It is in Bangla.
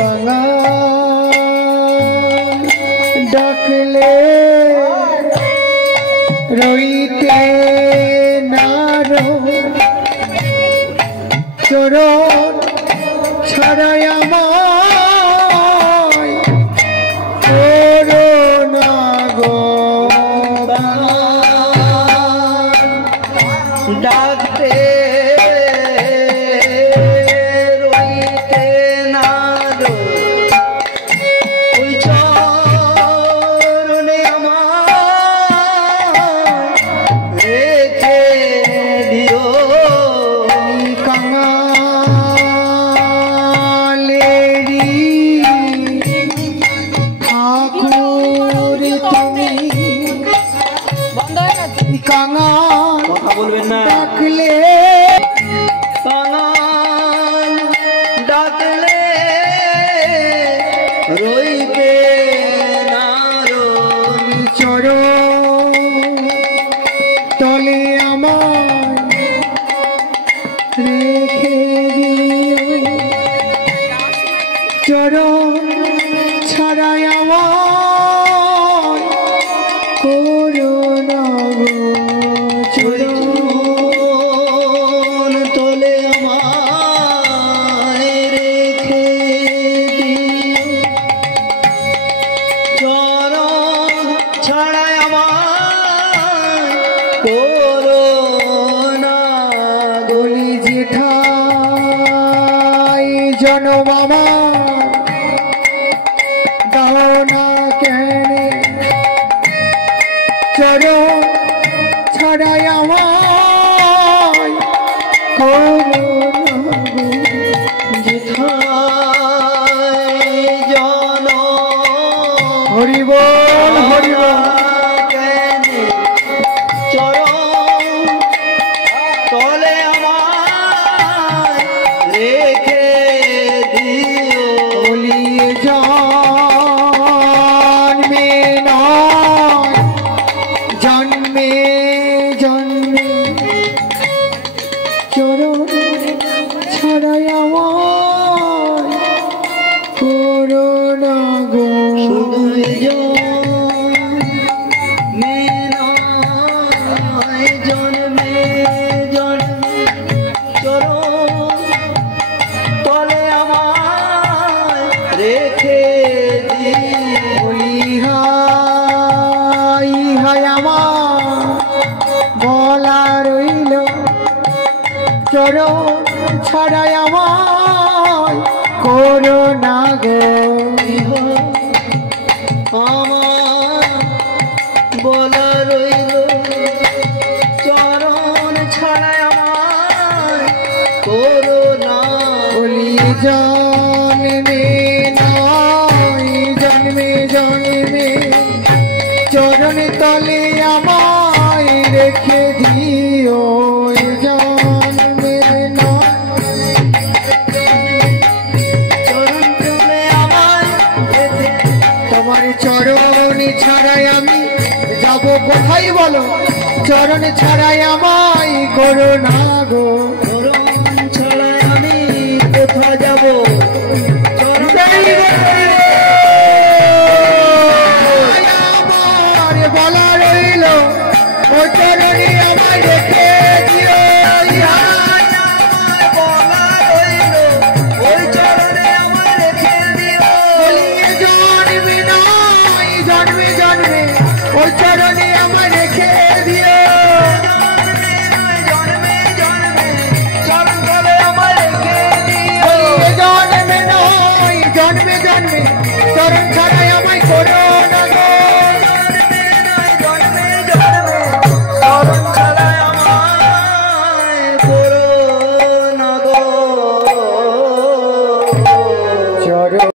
কাঙা ডাকলে রইতে নারো চরণ ছাড়াই আমায় করোনা গো ডাকতে রইতে নারো ওই চরণে আমার রেখে দিও কাঙালেরি ঠাকুর তুমি কাঙাল কথা বলবেন না ডাকলে কাঙাল ডাকলে রইতে নারো চরণ তলে আমার রেখে দিও চরণ ছাড়াই আমার করোনা গো চরণ তলে আমায় রেখে দিও চরণ ছাড়াই আমায় করোনা বলি যেঠাই জনম আমার দাও না কেনে চরণ ছাড়াই আমায় করোনা গো যেথায় জন হরি বল হরি বল কেনে চরণ তলে আমায় রেখে দিও বলি জন্মে নয় জন্মে জন্মে চরণ ছাড়াই আমার করোনা গো শুধু জন্মে নয় জন্মে জন্মে চরণ তলে আমায় রেখে দিও বলি হাই হাই আমার বলা রইল চরণ ছাড়াই আমার করোনা গো আমার বলা রইল চরণ ছাড়াই আমার করোনা বলি জন্মে নয় জন্মে জন্মে চরণ তলে আমায় রেখে দিও জন্মে নয় চরণ তলে আমার তোমার চরণ ছাড়াই আমি যাব কোথায় বলো চরণ ছাড়াই আমায় করোনা গো